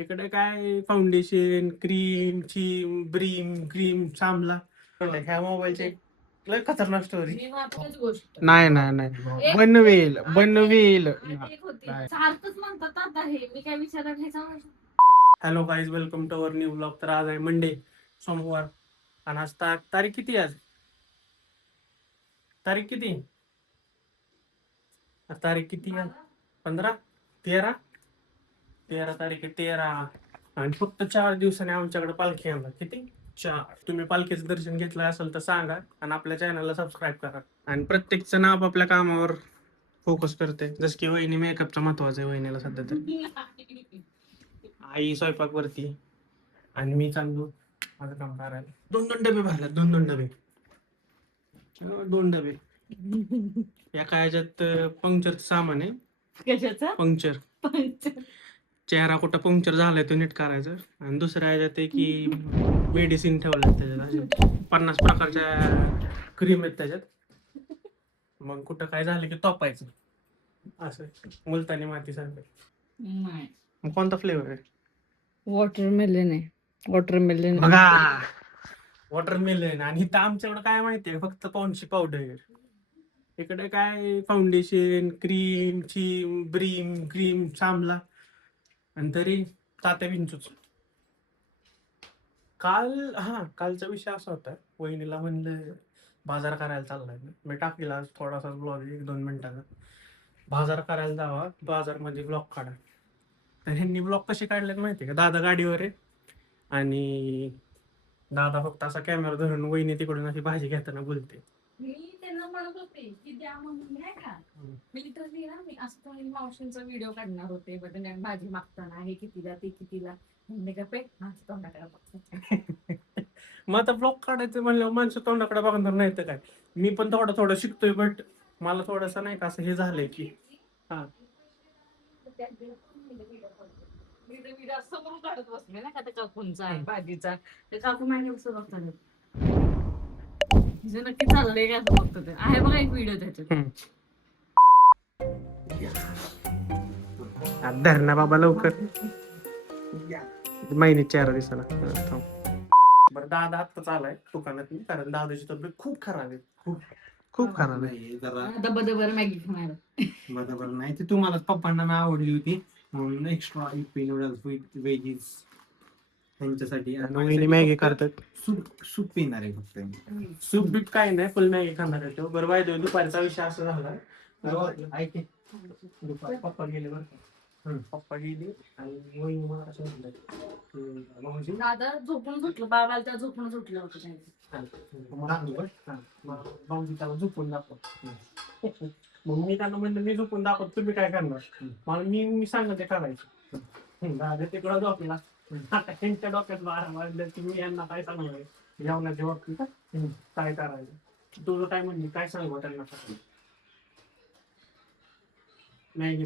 इकडे काय foundation, cream, चीम, ब्रीम, क्रीम, चांबला. ह्या मोबाईलचे लय खतरनाक स्टोरी. नाही नाही नाही बनवेल बनवेल. Hello guys, welcome to our new blog. तर आज आहे मंडे, सोमवार. आणि आज तारीख किती आज? तारीख किती? तारीख किती आहे? 15, 13 तारीख आहे. 13. आणि फक्त 4 दिवसांनी आमच्याकडे पालखी येणार. किती? 4. तुम्ही पालखीचं दर्शन घेतलं असेल तर सांगा आणि आपल्या चॅनलला सबस्क्राईब करा. आणि प्रत्येक जण आपापल्या कामावर फोकस करते. जस की वहिनी मेकअपचं महत्वाचं आहे वहिनीला सध्या. तर आई स्वयंपाक वरती आणि मी चाललो माझं काम करायला. 2 डबे भरले, 2 डबे. 2 डबे. एका ह्याच्यात पंक्चरचं सामान आहे. कशाचा पंक्चर. चेहरा कुठं पंक्चर झालाय तो नीट करायचं. आणि दुसऱ्या ह्याच्यात आहे की मेडिसिन ठेवलं त्याच्यात. 50 प्रकारच्या क्रीम आहेत त्याच्यात. मग कुठं काय झालं की तोपायचं असं मुलतानी माती सारखं. नाही. मग कोणता फ्लेवर आहे? वॉटरमेलन आहे. वॉटरमेलन बघा, वॉटरमेलन. आणि इथं आमच्याकडे काय माहितीये, फक्त पॉन्डची पावडर. इकडे काय फाउंडेशन, क्रीम, चीम, ब्रीम, क्रीम, चांबला. आणि तरी तात्या विंचूच. कालचा विषय असा होता, वहिनीला म्हणलं बाजार करायला चाललाय. मी टाकीला आज थोडासा ब्लॉग 1-2 मिनिटाचा. बाजार करायला जावा, बाजारमध्ये ब्लॉग काढा. तर ह्यांनी ब्लॉग कसे काढलेत माहिती का? दादा गाडीवर आहे आणि दादा फक्त असा कॅमेरा धरून वहिनी तिकडून अशी भाजी घेताना बोलते. मी त्यांना म्हणत होते की द्या म्हणून, नाही का? मी लिटरली ना, मी असं मावशींचा व्हिडिओ काढणार होते, बटन भाजी मागताना हे कितीला ते कितीला. म्हणले का पे तोंडाकडे बघतात. मग आता ब्लॉग काढायचं म्हणलं माणसं तोंडाकडे बघणार नाही तर काय. मी पण थोडं शिकतोय, बट मला थोडंसं नाही का असं हे झालंय की हा समोर काढत बसले ना का त्या काकूंचा आहे भाजीचा. ते काकू मागे कसं बघतात, जे नक्की चाललंय का असं बघतो. ते आहे बघा एक व्हिडिओ त्याच्यात. धरणा बाबा लवकर महिने 4 दिवसाला. बरं, दादा आत्ताच आलाय दुकानात, कारण दादाची तब्येत खूप खराब आहे. खूप खराब आहे. जरा दबदबर मॅगी खाणार. बरोबर नाही ते तुम्हालाच पप्पांना ना आवडली होती म्हणून एक्स्ट्रा नूडल्स व्हेजीस त्यांच्यासाठी. वहिनी मॅगी करतात. सूप पिणार आहे फक्त. सूप बीप काही नाही, फुल मॅगी खाणार आहे तो. बरं बाय, दुपारचा विषय असा झाला. ऐके दुपारी पप्पा गेले बरं का. पप्पा गेले आणि वहिनी मला असं म्हटलं, भाऊजी दादा झोपून सुटलं, बाबाला त्या झोपून सुटलं होतं भाऊजी त्याला झोपून दाखव. मग मी त्यांना म्हणलं मी झोपून दाखवत, तुम्ही काय करणार? मला मी सांगते करायचं. दादा तिकडं झोपला. आता त्यांच्या डोक्यात 12 वाजले की मी यांना काय सांगणार जेवणाच्या बाबतीत काय करायचं. तुझं काय म्हणली, काय सांगू त्यांना? मॅगी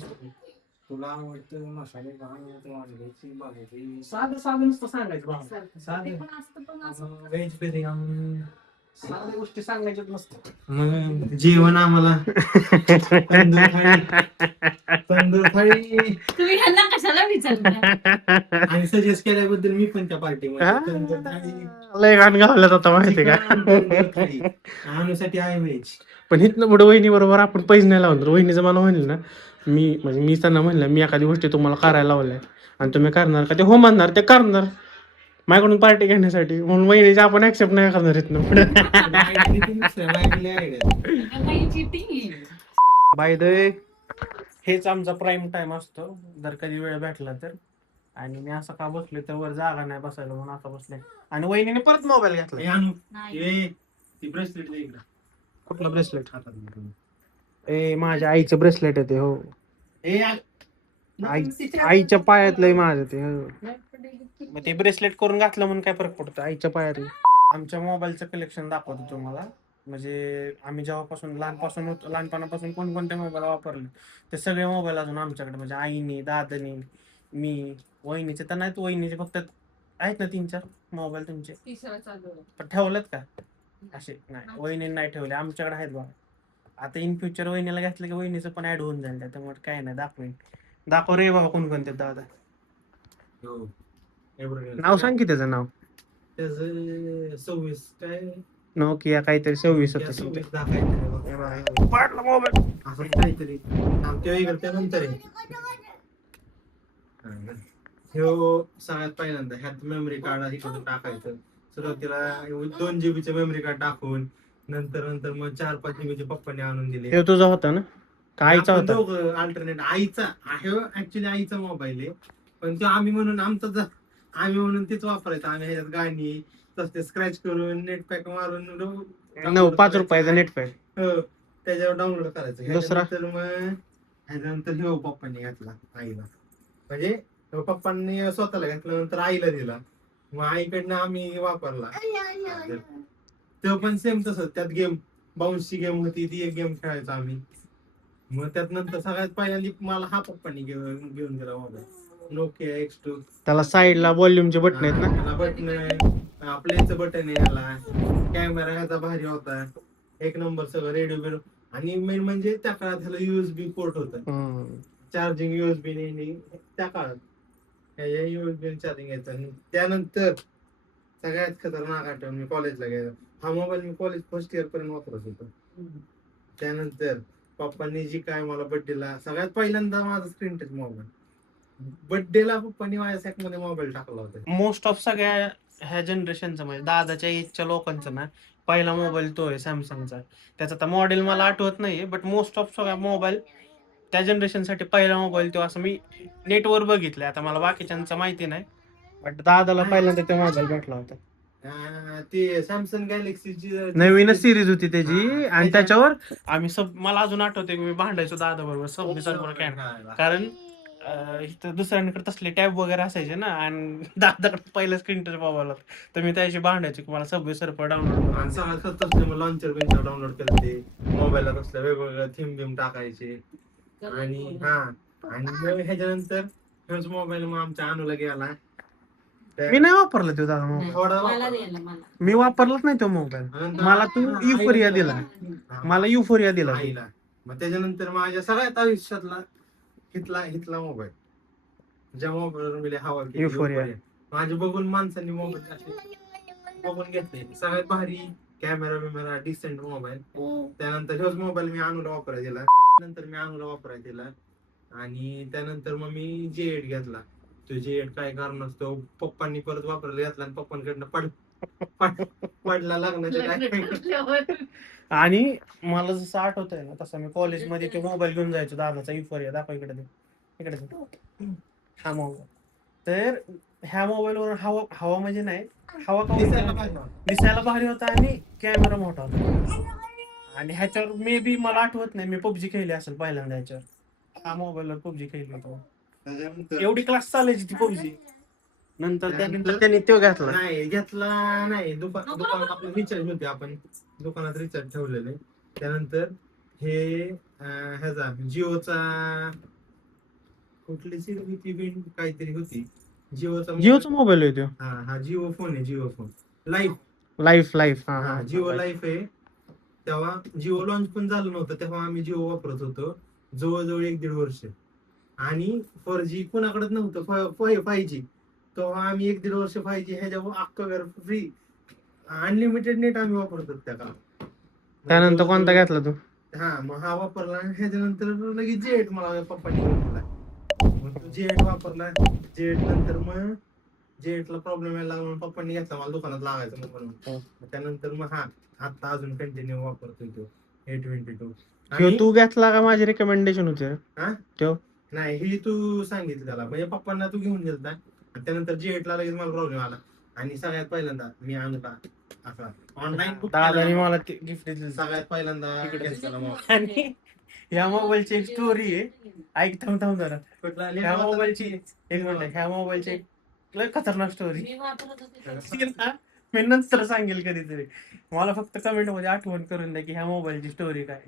तुला आवडतं मसाले वांग्याची भाजी, साधं नुसतं सांगायचं भाऊ. साधं व्हेज बिर्याणी, साध्या गोष्टी सांगायच्याच नसतं. मग जेवण आम्हाला तंदूर थाळी तुम्ही ह्यांना कशाला विचारता? आणि सजेस्ट केल्याबद्दल मी पण त्या पार्टीमध्ये तंदूर थाळी लय घाण घालत होता माहिती का. आमच्यासाठी आहे व्हेज. पण इथनं पुढे वहिनी बरोबर आपण पैसे नाही लावणार. वहिनीचं मला म्हणलं ना, मी त्यांना म्हणलं मी एखादी गोष्टी तुम्हाला करायला लावल्या आणि तुम्ही करणार का? ते हो म्हणणार, ते करणार माझ्याकडून पार्टी घेण्यासाठी. म्हणून वहिनीचे आपण ऍक्सेप्ट नाही करणार इथनं पुढे. बाय द वे, हेच आमचा प्राईम टाइम असतो जर कधी वेळ भेटला तर. आणि मी असं का बसले तर वर जागा नाही बसायला म्हणून आता बसले. आणि वहिनीने परत मोबाईल घेतला. ब्रेसलेट कुठलं ब्रेसलेट? माझ्या आईचं ब्रेसलेट आहे ते. हो, आईच्या पायातलंय माझं ते. मग ते ब्रेसलेट करून घातलं म्हणून काय फरक पडतो आईच्या पायातलं. आमच्या मोबाईलचं कलेक्शन दाखवतो तुम्हाला. म्हणजे आम्ही जेव्हापासून लहानपणापासून कोणकोणते मोबाईल वापरले ते सगळे मोबाईल अजून आमच्याकडे. म्हणजे आईने, दादानी, मी, वहिनीचे तर नाहीत. वहिनीचे फक्त आहेत ना 3-4 मोबाईल तुमचे. पण ठेवलेत का असे? नाही, वहिनी नाही ठेवले. आमच्याकडे आहेत बघा. आता इन फ्युचर वहिनीला घेतलं की वहिनीचं पण ऍड होऊन जाईल त्यामुळे काय नाही. दाखव रे बाबा कोणकोणते दादा. हो एवढं नाव सांग की त्याचं नाव. त्याचं 26 काय नोकिया काहीतरी 26 या होतं. 26 10 काहीतरी बघ. पाडला मोबाईल. असं काहीतरी तेव्हा इकडे त्यानंतर आहे ह्यो सगळ्यात पहिल्यांदा ह्यात मेमरी कार्ड इकडून टाकायचं. सुरुवातीला 2 GB मेमरी कार्ड टाकून नंतर नंतर मग 4-5 GB पप्पाने आणून दिले. हे तुझा होता ना का आईचा आपण होता? दोघं अल्टरनेट आईचा आहे ऍक्च्युली आईचा मोबाईल आहे पण तो आम्ही म्हणून आम्ही म्हणून तेच वापरायचं. आम्ही ह्याच्यात गाणी तसले स्क्रॅच करून नेट पॅक मारून 5 रुपयाचा नेट पॅक. हो, त्याच्यावर डाउनलोड करायचं. दुसरा? ह्याच्यानंतर ह्यो पप्पांनी घेतला आईला म्हणजे ह्यो पप्पांनी स्वतःला घेतल्यानंतर आईला दिला मग आईकडनं आम्ही वापरला. तो पण सेम तसंच त्यात गेम बाउन्सची गेम होती ती एक गेम खेळायचो आम्ही. मग त्यात नंतर सगळ्यात पहिल्यांदा मला हा पप्पांनी घेऊन दिला मोबाईल नोकिया X2. त्याला साईडला व्हॉल्यूमचे बटन आहेत ना. ह्याला बटन आहे प्लेचं बटन आहे ह्याला कॅमेरा ह्याचा भारी होता एक नंबर सगळं रेडिओ बिडिओ आणि मेन म्हणजे त्या काळात ह्याला USB पोर्ट होतं चार्जिंग USB ने त्या काळात USB चार्जिंग यायचं. आणि त्यानंतर सगळ्यात खतरनाक आठवण मी कॉलेजला गेलो. हा मोबाईल मी कॉलेज फर्स्ट इयर पर्यंत वापरत होतो. त्यानंतर पप्पांनी जी काय मला बर्थडेला सगळ्यात पहिल्यांदा माझा स्क्रीन टच मोबाईल बर्थडेला पप्पांनी माझ्या सॅक मध्ये मोबाईल टाकला होता. मोस्ट ऑफ सगळ्या ह्या जनरेशनचा म्हणजे दादाच्या एजच्या लोकांचा ना पहिला मोबाईल तो आहे सॅमसंगचा. त्याचा तर मॉडेल मला आठवत नाहीये बट मोस्ट ऑफ सगळ्या मोबाईल त्या जनरेशनसाठी पहिला मोबाईल तो असं मी नेटवर बघितलंय. आता मला बाकीच्यांचं माहिती नाही बट दादाला पहिल्यांदा ते मोबाईल भेटला होता. ते सॅमसंग गॅलेक्सीची नवीनच सिरीज होती त्याची हा, आणि त्याच्यावर आम्ही मला अजून आठवते की मी भांडायचो दादा बरोबर 26 कारण इथं दुसऱ्यांकडे तसले टॅब वगैरे असायचे ना आणि दादाकडे पहिलं स्क्रीन टच मोबाईल होता तर मी त्याशी भांडायचो की मला 26 रुपये डाउनलोड लॉन्चर बिंचर डाउनलोड केले मोबाईलला तसलं वेगवेगळं थीम बिम टाकायचे. आणि आणि मग ह्याच्यानंतर मोबाईल मग आमच्या अनुला गेला. मी नाही वापरला तो दादा मोबाईल. थोडा मला द्यायला मला. मी वापरलाच नाही तो मोबाईल. मला तू युफोरिया दिला. मला युफोरिया दिला. आईला मग त्याच्यानंतर माझ्या सगळ्यात आयुष्यातला हितला मोबाईल ज्या मोबाईलवर मी हवा Euphoria. माझे बघून माणसांनी मोबाईल बघून घेतले सगळ्यात भारी कॅमेरा बिमेरा डिसेंट मोबाईल. त्यानंतर हेच मोबाईल मी अनुला वापरायला दिला. नंतर मी अनुला वापरायला दिला आणि त्यानंतर मग मी J8 घेतला. तो J8 काय कारण असतो पप्पांनी परत वापरायला घेतला आणि पप्पांकडनं पडला लागण्याच्या आणि मला जसं आठवतंय ना तसं मी कॉलेजमध्ये तो मोबाईल घेऊन जायचो दादाचा युफोरिया. दाखवा इकडे हा मोबाईल. तर ह्या मोबाईलवर हवा म्हणजे नाही हवा दिसायला भारी होता आणि कॅमेरा मोठा होता. आणि ह्याच्यावर मे बी मला आठवत नाही मी पबजी खेळली असेल पहिल्यांदा ह्याच्यावर. हा मोबाईलवर पबजी खेळली होतो. एवढी क्लास चालायची ती पबजी. नंतर त्यानंतर त्यांनी तो घेतला. नाही घेतला नाही दुकानात आपलं रिचार्ज होते आपण दुकानात रिचार्ज ठेवलेले. त्यानंतर हे ह्याचा जिओचा कुठली काहीतरी होती जिओचा मोबाईल आहे तो. हा जिओ फोन आहे जिओ फोन लाईफ हा जिओ लाईफ आहे. तेव्हा जिओ लॉन्च पण झालं नव्हतं तेव्हा आम्ही जिओ वापरत होतो जवळजवळ 1-1.5 वर्ष. आणि 4G कोणाकडेच नव्हतं 5G तेव्हा आम्ही 1-1.5 वर्ष 5G ह्याच्यावर अख्खं घर फ्री अनलिमिटेड नेट आम्ही वापरत होतो त्या काळात. त्यानंतर कोणता घेतला तू? मग हा वापरला ह्याच्यानंतर लगेच J8 मला पप्पांनी घेतला. मग तो J8 वापरला. J8 नंतर मग J8 ला प्रॉब्लेम यायला लागला पप्पांनी घेतला मला दुकानात लागायचं मग म्हणून. त्यानंतर मग आता अजून कंटिन्यू वापरतोय तो A22. तू घेतला का माझी रिकमेंडेशन होती? नाही ही तू सांगितलं त्याला म्हणजे पप्पांना तू घेऊन गेलता त्यानंतर J8 ला लगेच मला प्रॉब्लेम आला. आणि सगळ्यात पहिल्यांदा मी आणला असा ऑनलाईन मला गिफ्ट दिली सगळ्यात पहिल्यांदा आणि ह्या मोबाईलची एक स्टोरी आहे. ऐक थांब जरा. ह्या मोबाईलची एक मिनिट ह्या मोबाईलची लय खतरनाक स्टोरी मी वापरत होते. मी नंतर सांगेल कधीतरी. मला फक्त कमेंट मध्ये आठवण करून द्या की ह्या मोबाईलची स्टोरी काय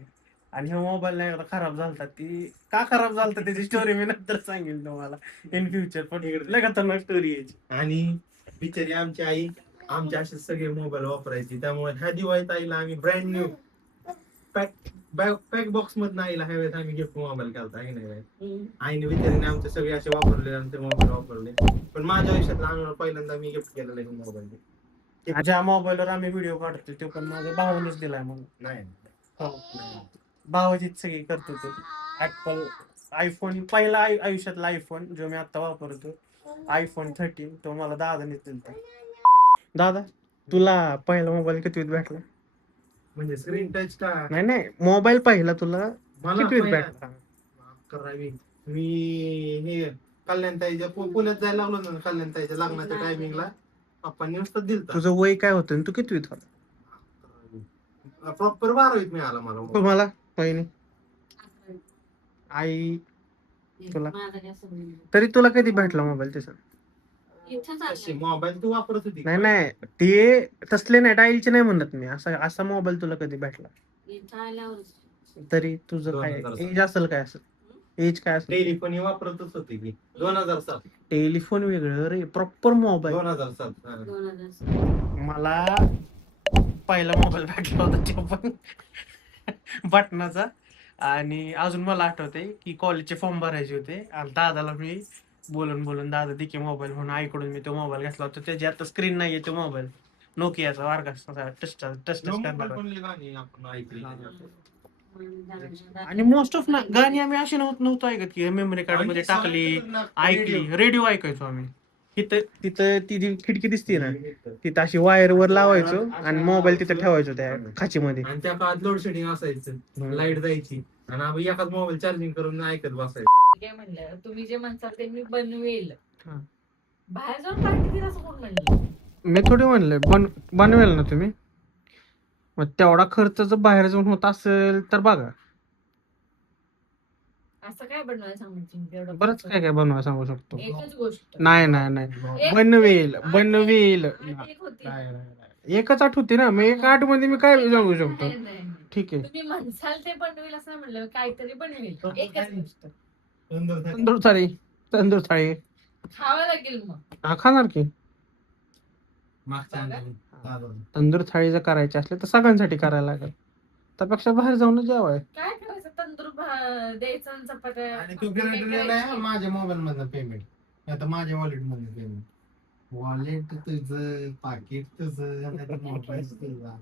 आणि ह्या मोबाईल नाही खराब झालता ती का खराब झालता त्याची स्टोरी मी नंतर सांगेल तुम्हाला इन फ्युचर. पण लय खतरनाक स्टोरी यायची. आणि बिचारी आमची आई आमच्या असे सगळे मोबाईल वापरायची त्यामुळे ह्या दिवाळीत आईला आम्ही ब्रँड न्यू पॅक बॉक्स मधून आईला ह्या वेळेस आम्ही गिफ्ट मोबाईल केलता आहे नाही. आईने विचारणे आमचे सगळे असे वापरले आमचे मोबाईल वापरले. पण माझ्या आयुष्यात लहान पहिल्यांदा मी गिफ्ट केलेलं आहे मोबाईल. ज्या मोबाईलवर आम्ही व्हिडिओ काढतो तो पण माझ्या भावानेच दिलाय म्हणून. नाही भावाचीच सगळी करतो ते. ऍपल आयफोन पहिला आयुष्यातला आयफोन जो मी आता वापरतो iPhone 13 तो मला दादानेच दिलता. दादा तुला पहिला मोबाईल कितवीत भेटला? म्हणजे स्क्रीन टच का? नाही नाही मोबाईल पहिला तुला मला कितवीत पहिला भेटला? करावी मी हे कल्याणताईच्या पुण्यात जायला लागलो ना कल्याणताईच्या लग्नाच्या टायमिंगला पप्पांनी नुसतं दिलता. तुझं वय काय होतं आणि तू कितवीत होता? प्रॉपर 12वीत मिळाला मला मोबाईल. तुम्हाला बहिणी आई तुला तरी तुला कधी भेटला मोबाईल त्याचा? कशी मोबाईल तू वापरत होती नाही नाही ते तसले नाही डाईलचे नाही म्हणत मी. असा मोबाईल तुला कधी भेटला? तरी तुझं काय 2007. एज असेल काय असेल? एज काय असेल? टेलिफोन वापरतच होती की 2007. टेलिफोन वेगळं रे प्रॉपर मोबाईल. 2007 मला पहिला मोबाईल भेटला होता तो पण बटनाचा. आणि अजून मला आठवते की कॉलेजचे फॉर्म भरायचे होते आणि दादाला मी बोलून दादा दे की मोबाईल म्हणून आईकडून मी तो मोबाईल घेतला होता. त्याची आता स्क्रीन नाहीये तो मोबाईल नोकियाचा वारगा टच करणार. आपण ऐकली. आणि मोस्ट ऑफ गाणी आम्ही अशी नव्हतो ऐकत की मेमरी कार्ड मध्ये टाकली ऐकली. रेडिओ ऐकायचो आम्ही. तिथं ती जी खिडकी दिसते ना तिथं अशी वायर वर लावायचो आणि मोबाईल तिथे ठेवायचो त्या खाचीमध्ये. आणि त्या काळात लोड शेडिंग असायचं लाईट जायची आणि आम्ही एकाच मोबाईल चार्जिंग करून ऐकत बसायचं. काय म्हणलं तुम्ही जे म्हणता ते मी बनवेल हा. बाहेर जाऊन पार्टी केलं असं कोण म्हणलं? मी थोडी म्हणले बनवेल ना तुम्ही. मग तेवढा खर्च जर बाहेर जाऊन होत असेल तर बघा. असं काय बनवायला सांगायचं तेवढं बरंच काय काय बनवायला सांगू शकतो. एकच गोष्ट नाही नाही नाही बनवेल एक होती. एकच आठ होती ना. मग एक आठ मध्ये मी काय सांगू शकतो. नाही, नाही. ठीक आहे तुम्ही म्हणसाल ते बनवेल असं नाही म्हणलं काहीतरी बनवेल एकच गोष्ट तंदूर थाळी खावं लागेल मग. हा खाणार की. मागच्या तंदूर थाळी जर करायची असली तर सगळ्यांसाठी करायला लागेल. त्यापेक्षा बाहेर जाऊन जेवाय. काय करायचं तंदूर द्यायचं आणि चपात्या आणि तू करायचं माझ्या मोबाईल मधलं पेमेंट आता माझ्या वॉलेट मधलं पेमेंट. वॉलेट तुझं पाकिट तुझं मोबाईल तुझा.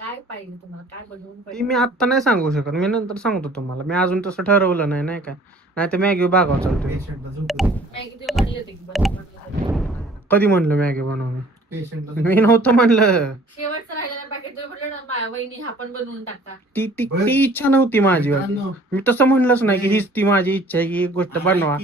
काय पाहिजे तुम्हाला काय बनवून ती पाहिजे? मी आता नाही सांगू शकत. मी नंतर सांगतो तुम्हाला. मी अजून तसं ठरवलं नाही नाही का. नाही तर मॅगी भागाव चालतो. पेशंटला झोपू दे. मॅगी ते म्हणले होते की बनवून. कधी म्हणलं मॅगी बनवून? पेशंटला मी नव्हतं म्हणलं. शेवटचं राहिलेलं पॅकेट म्हटलं ना माझ्या वहिनी हा पण बनवून टाका. ती इच्छा नव्हती माझी. मी तसं म्हणलंच नाही की हीच ती माझी इच्छा आहे की ही गोष्ट बनवा.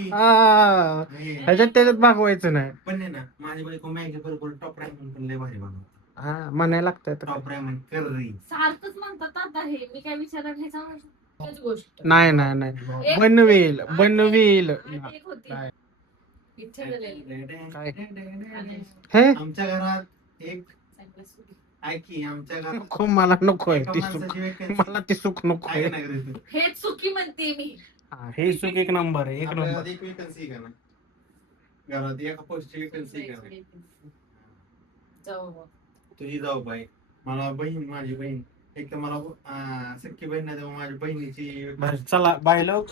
त्याच्यात भागवायचं नाही. पण नाही ना माझी बायको मॅगी बरोबर टॉप रॅमन पण लय भारी बनवते. हा म्हणायला लागतंय टॉप रॅमन कर्री. सारखंच म्हणतात आता हे मी काय विचारायला हे एकच गोष्ट. नाही नाही नाही बनवेल एक होती काय? इथे झालेली. काय हे आमच्या घरात एक ऐकी आमच्या घरात नको मला नको आहे ती एका सुख. माणसाची vacancy. मला ती सुख नको आहे आहे. ना घरी तू? हे चुकी म्हणते मी. हा, हे सुख एक नंबर आहे. एक आपल्या नंबर. घरात एक वेकन्सी का ना घरात एका पोस्टची वेकन्सी का नाही? जाऊ मग. तुझी जाऊ बाई मला बहीण माझी बहीण एक तर मला सख्खी बहीण नाही तेव्हा माझ्या बहिणीची बरं, चला बाय लोक.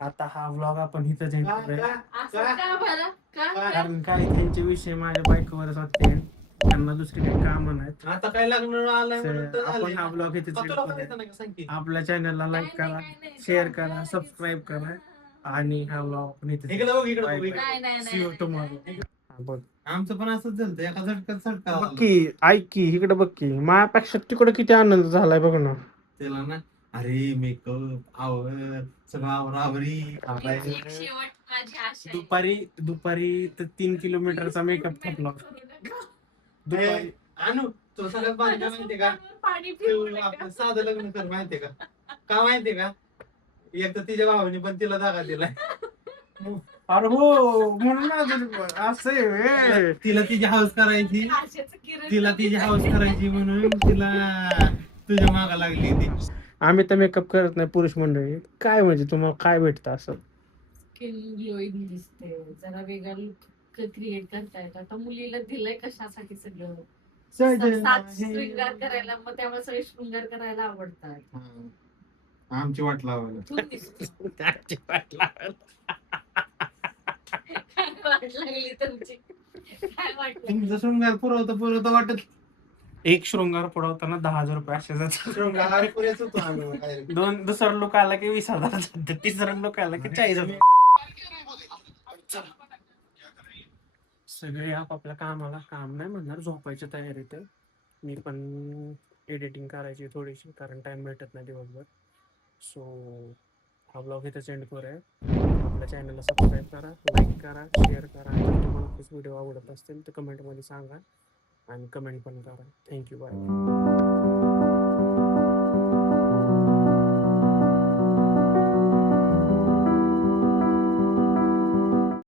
आता हा व्लॉग आपण इथंच end करूया. असं का बरं? का? कारण काय त्यांचे विषय माझ्या बायकोवरच होते. त्यांना दुसरी काही काम नाहीत. आता काय लग्न आलंय म्हणून तर आपण झालंय. हा ब्लॉग इथे तुला करायचं नाही का सांग की? आपल्या चॅनलला लाईक काय करा, नाही, काय नाही. शेअर करा, सबस्क्राईब करा आणि हा ब्लॉग आपण इथे इकडे बघ, इकडे बघ, इकडे. नाही, नाही, See you नाही, tomorrow. नाही. हा, बोल. आमचं पण असंच झालं एका झटक्यात झटका बघ आला. की ऐक की इकडे बघ की माझ्यापेक्षा तिकडे किती आनंद झालाय बघ ना. त्याला ना अरे मेकअप आवर सगळं आवरावरी एक शेवट माझी आशा आहे. दुपारी तर 3 किलोमीटरचा मेकअप थांबला. दुपारी आणू तो सगळ्यात भारी काय माहितीये का पाणी तू पिऊ नका. आपलं साधं लग्न कर माहितीये का माहितीये का एक तर तिच्या भावाने पण तिला जागा दिलाय अरे हो म्हणून असं आहे व्हय. तिला तिची हाऊस करायची आशेचं किरण तिला तिची हाऊस करायची म्हणून तिला तुझ्या मागा लागली ती. आम्ही तर मेकअप करत नाही पुरुष मंडळी. काय म्हणजे तुम्हाला काय भेटतं असं? स्किन ग्लोईंग दिसते जरा वेगळा लुक क्रिएट करता येतो. आता मुलीला दिलंय कशासाठी सगळं सजन सात आहे. शृंगार करायला, मग त्यामुळे सगळे शृंगार करायला आवडतात. हा. आमची वाट लावायला. तू दिसतो. त्याची वाट लावायला. काय वाट लागली तुमची? काय वाटलं? तुमचं शृंगार पुरवता वाटत एक शृंगार पुरवताना 10,000 रुपये असे जातात. शृंगार पुरेच होतो आम्ही मग direct. दुसरा लोक आला की 20,000 जातात, तिसरा लोक आला की 40,000. सगळे आपापल्या कामाला, काम नाही म्हणणार, झोपायची तयारीत आहे. मी पण एडिटिंग करायची थोडीशी, कारण टाइम भेटत नाही दिवसभर. सो हा ब्लॉग इथेच एंड करूया. आपल्या चॅनलला सबस्क्राईब करा, लाईक करा, शेअर करा. जर तुम्हाला व्हिडिओ आवडत असतील तर कमेंटमध्ये सांगा आणि कमेंट पण करा. Thank you, bye.